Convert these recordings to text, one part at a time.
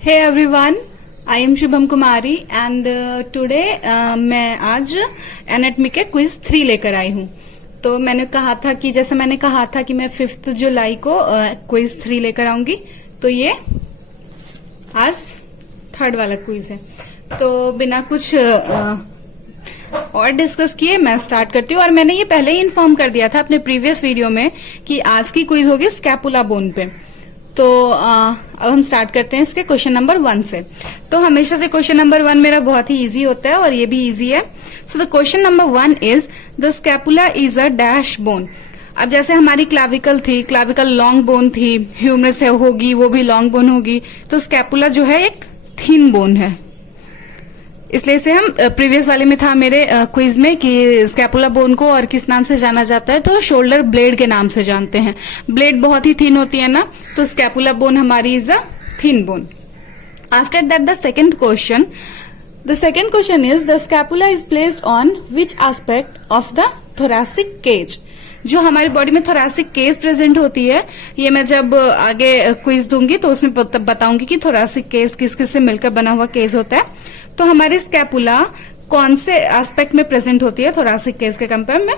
Hey everyone, I am Shubham Kumari and today मैं आज anatomy के क्विज 3 लेकर आई हूँ। तो मैंने कहा था कि जैसे मैंने कहा था कि मैं 5 जुलाई को क्विज 3 लेकर आऊंगी, तो ये आज 3rd वाला क्विज है। तो बिना कुछ और डिस्कस किए मैं स्टार्ट करती हूँ। और मैंने ये पहले ही इन्फॉर्म कर दिया था अपने प्रीवियस वीडियो में कि आज की क्विज होगी स्कैपुला बोन पे। तो अब हम स्टार्ट करते हैं इसके क्वेश्चन नंबर 1 से। तो हमेशा से क्वेश्चन नंबर 1 मेरा बहुत ही इजी होता है और ये भी इजी है। So the question number 1 is the scapula is a dash bone. अब जैसे हमारी क्लाविकल थी, क्लाविकल लॉन्ग बोन थी, ह्यूमरस होगी वो भी लॉन्ग बोन होगी, तो स्कैपुला जो है एक थिन बोन है। इसलिए इसे हम प्रीवियस वाले में था मेरे क्विज में कि स्कैपुला बोन को और किस नाम से जाना जाता है, तो शोल्डर ब्लेड के नाम से जानते हैं। ब्लेड बहुत ही थिन होती है ना, तो स्कैपुला बोन हमारी is a thin bone. After that the second question is the scapula is placed on which aspect of the thoracic cage. जो हमारी बॉडी में थोरैसिक केज प्रेजेंट होती है, ये मैं जब आगे क्विज दूंगी तो उसमें बताऊंगी कि थोरैसिक केज किस किस से मिलकर बना हुआ केज होता है। तो हमारी स्कैपुला कौन से एस्पेक्ट में प्रेजेंट होती है थोरैसिक केज के कंपेयर में?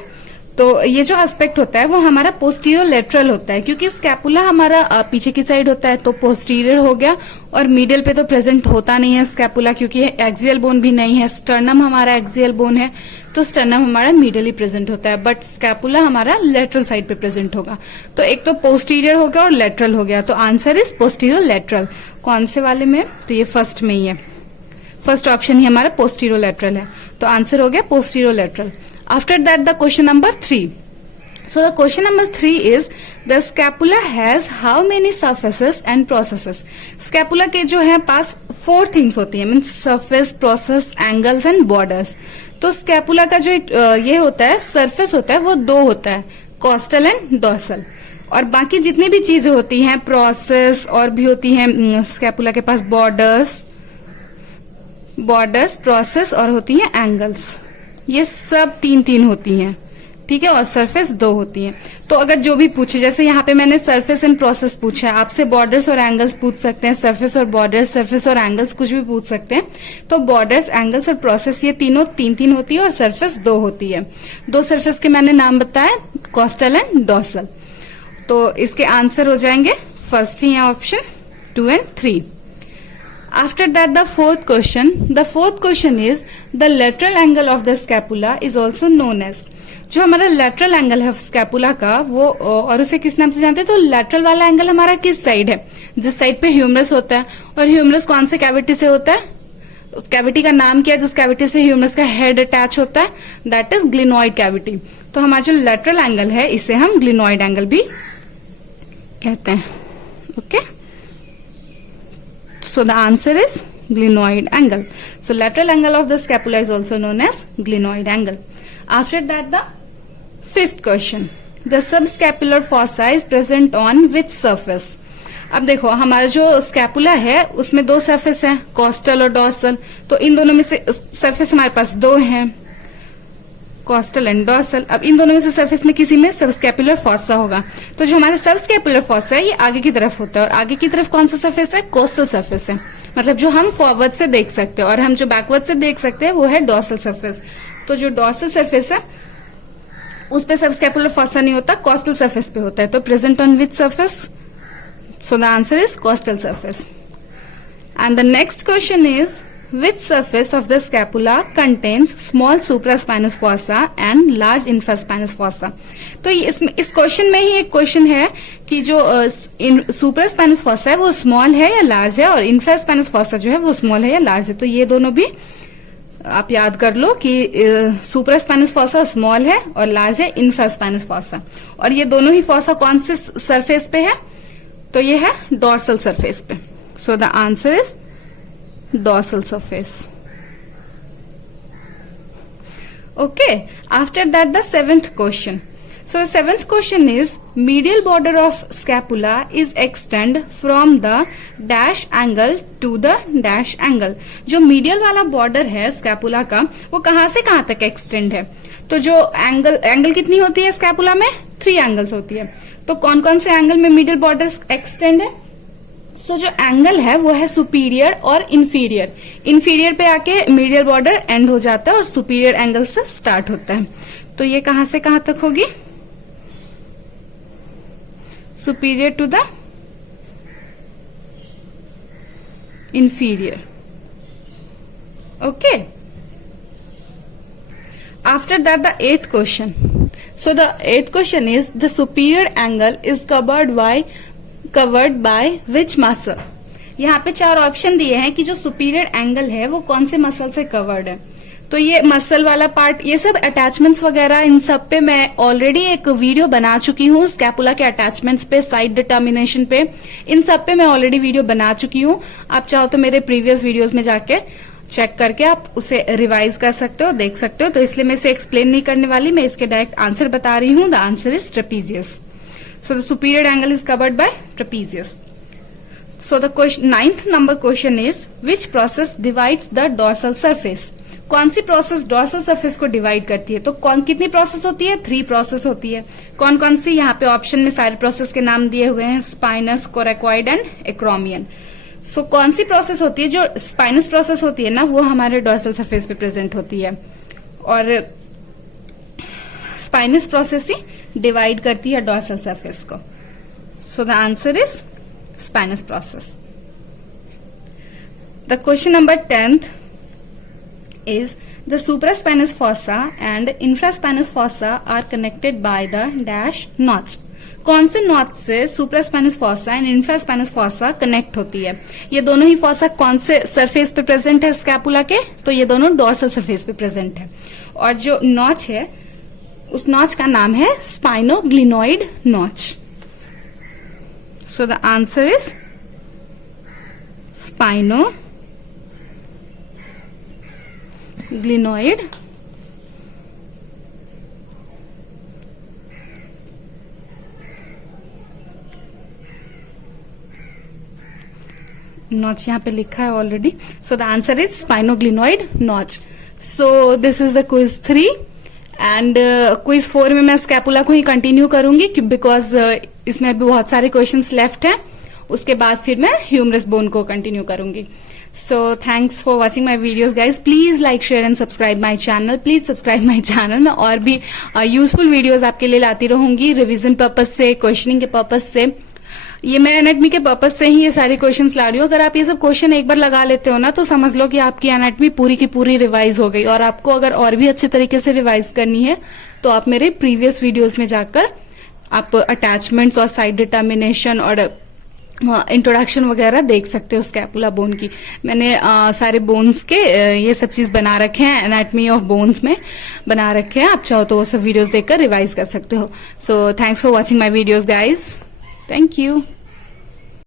तो ये जो एस्पेक्ट होता है वो हमारा पोस्टीरियर लेटरल होता है, क्योंकि स्कैपुला हमारा पीछे की साइड होता है तो पोस्टीरियर हो गया। और मिडिल पे तो प्रेजेंट होता नहीं है स्कैपुला, क्योंकि एक्सियल बोन भी नहीं है। स्टर्नम हमारा एक्सियल बोन है, तो स्टर्नम हमारा मिडिल प्रेजेंट होता है, बट स्कैपुला हमारा लेटरल साइड पे प्रेजेंट होगा। तो एक तो पोस्टीरियर हो गया और लेटरल हो गया, तो आंसर इज पोस्टीरियर लेटरल। कौन से वाले में? तो ये फर्स्ट में ही है, फर्स्ट ऑप्शन ही हमारा पोस्टीरियर लेटरल है, तो आंसर हो गया posterior lateral. After that the question number 3। So the question number 3 is the scapula has how many surfaces and processes. Scapula के जो है पास 4 थिंग्स होती है, means surface, process, angles and borders. तो स्कैपुला का जो ये होता है सरफेस होता है वो 2 होता है, कॉस्टल एंड डॉर्सल। और बाकी जितनी भी चीजें होती हैं, प्रोसेस और भी होती हैं स्कैपुला के पास बॉर्डर्स, प्रोसेस और होती है एंगल्स। ये सब 3 होती हैं, ठीक है, और सरफेस 2 होती है। तो अगर जो भी पूछे, जैसे यहाँ पे मैंने सरफेस एंड प्रोसेस पूछा है, आपसे बॉर्डर्स और एंगल्स पूछ सकते हैं, सरफेस और बॉर्डर्स, सरफेस और एंगल्स कुछ भी पूछ सकते हैं। तो बॉर्डर्स, एंगल्स और प्रोसेस ये तीनों 3 होती है और सरफेस 2 होती है। 2 सरफेस के मैंने नाम बताए, कॉस्टल एंड डॉर्सल। तो इसके आंसर हो जाएंगे फर्स्ट ही है option 2 and 3। After that, the fourth question is the lateral angle of the scapula is also known as। जो हमारा lateral angle है स्कैपुला का, वो और उसे किस नाम से जानते हैं? तो lateral वाला एंगल हमारा किस साइड है? जिस साइड पे ह्यूमरस होता है। और ह्यूमरस कौन से कैविटी से होता है? उस कैविटी का नाम क्या है जिस कैविटी से ह्यूमरस का हेड अटैच होता है? That is glenoid cavity. तो हमारा जो lateral एंगल है इसे हम ग्लिनॉइड एंगल भी कहते हैं। Okay, so the answer is glenoid angle. So lateral angle of the scapula is also known as glenoid angle. After that, the 5th question, the subscapular fossa is present on which surface? अब देखो हमारा जो scapula है उसमें 2 surface हैं, costal और dorsal. तो इन दोनों में से सरफेस हमारे पास 2 हैं, कॉस्टल एंड डॉर्सल। अब इन दोनों में से सरफेस में किसी में सबस्कैपुलर फॉसा होगा। तो जो हमारे सबस्कैपुलर फॉसा है ये आगे की तरफ होता है, और आगे की तरफ कौन सा सरफेस है? कोस्टल सरफेस है, मतलब जो हम फॉरवर्ड से देख सकते हैं, और हम जो बैकवर्ड से देख सकते हैं वो है डॉर्सल सरफेस। तो जो डॉर्सल सरफेस है उस पे सबस्कैपुलर फॉसा नहीं होता, कोस्टल सरफेस पे होता है। तो present on which surface? So the answer is coastal surface. And the next question is which surface of the scapula contains small supraspinous fossa and large infraspinous fossa? तो इस question में ही एक question है कि जो सुप्रास्पाइनस फोसा है वो small है या लार्ज है, और इंफ्रास्पाइनस फोसा जो है वो स्मॉल है या लार्ज है। तो ये दोनों भी आप याद कर लो कि सुप्रास्पाइनस फोसा स्मॉल है और लार्ज है इंफ्रास्पाइनस फोसा। और ये दोनों ही फोसा कौन से सरफेस पे है? तो ये है डॉर्सल सरफेस पे। सो the answer is dorsal surface. Okay, after that the 7th question. So the 7th question is medial border of scapula is extend from the dash angle to the dash angle. जो medial वाला border है scapula का वो कहां से कहां तक extend है? तो जो एंगल कितनी होती है स्कैपुला में? 3 एंगल्स होती है। तो कौन कौन से एंगल में मिडिल बॉर्डर एक्सटेंड है? सो जो एंगल है वो है सुपीरियर और इंफीरियर। इंफीरियर पे आके मीडियल बॉर्डर एंड हो जाता है और सुपीरियर एंगल से स्टार्ट होता है। तो ये कहां से कहां तक होगी? Superior to the inferior. Okay. After that, the eighth question. So the eighth question is the superior angle is covered by which muscle? यहाँ पे 4 ऑप्शन दिए हैं कि जो सुपीरियर एंगल है वो कौन से मसल से कवर्ड है। तो ये मसल वाला पार्ट, ये सब अटैचमेंट्स वगैरह, इन सब पे मैं ऑलरेडी एक वीडियो बना चुकी हूँ। स्कैपुला के अटैचमेंट्स पे, साइड डिटर्मिनेशन पे, इन सब पे मैं ऑलरेडी वीडियो बना चुकी हूँ। आप चाहो तो मेरे प्रीवियस वीडियोस में जाके चेक करके आप उसे रिवाइज कर सकते हो, देख सकते हो। तो इसलिए मैं इसे एक्सप्लेन नहीं करने वाली, मैं इसके डायरेक्ट आंसर बता रही हूँ। The answer is trapezius. So the superior angle is covered by trapezius. So the 9th number question is which process divides the dorsal surface? कौन सी प्रोसेस डोर्सल सरफेस को डिवाइड करती है? तो कितनी प्रोसेस होती है? 3 प्रोसेस होती है। कौन कौन सी? यहाँ पे ऑप्शन में सारे प्रोसेस के नाम दिए हुए हैं, स्पाइनस, कोरेकॉइड एंड एक्रोमियन। सो कौन सी प्रोसेस होती है? जो स्पाइनस प्रोसेस होती है ना, वो हमारे डोर्सल सरफेस पे प्रेजेंट होती है और स्पाइनस प्रोसेस ही डिवाइड करती है डोर्सल सरफेस को। सो the answer is spinous process. The question number 10th is the supraspinous fossa and infraspinous fossa are connected by the dash notch. कौन से नॉच से supraspinous fossa and infraspinous fossa connect होती है? ये दोनों ही fossa कौन से सरफेस पे प्रेजेंट है स्कैपुला के? तो ये दोनों डोर्सल सरफेस पे प्रेजेंट है। और जो नॉच है उस नॉच का नाम है spinoglenoid notch. So the answer is glenoid notch यहाँ पे लिखा है already. So the answer is spinoglenoid notch. So this is the quiz 3 and quiz 4 में मैं स्कैपुला को ही कंटिन्यू करूंगी बिकॉज इसमें भी बहुत सारे क्वेश्चंस लेफ्ट हैं। उसके बाद फिर मैं ह्यूमरस बोन को कंटिन्यू करूंगी। So thanks for watching my videos guys. Please like, share and subscribe my channel. Please subscribe my channel. मैं और भी यूजफुल वीडियोस आपके लिए लाती रहूंगी, रिवीजन पर्पज से, क्वेश्चनिंग के पर्पज से। ये मैं एनाटमी के पर्पज से ही ये सारे क्वेश्चंस ला रही हूँ। अगर आप ये सब क्वेश्चन एक बार लगा लेते हो ना, तो समझ लो कि आपकी एनाटमी पूरी की पूरी रिवाइज हो गई। और आपको अगर और भी अच्छे तरीके से रिवाइज करनी है तो आप मेरे प्रीवियस वीडियोज में जाकर आप अटैचमेंट्स और साइड डिटर्मिनेशन और इंट्रोडक्शन वगैरह देख सकते हो स्कैपुला बोन की। मैंने सारे बोन्स के ये सब चीज बना रखे हैं, एनाटमी ऑफ बोन्स में बना रखे हैं। आप चाहो तो वो सब वीडियोस देखकर रिवाइज कर सकते हो। So thanks for watching my videos guys. Thank you.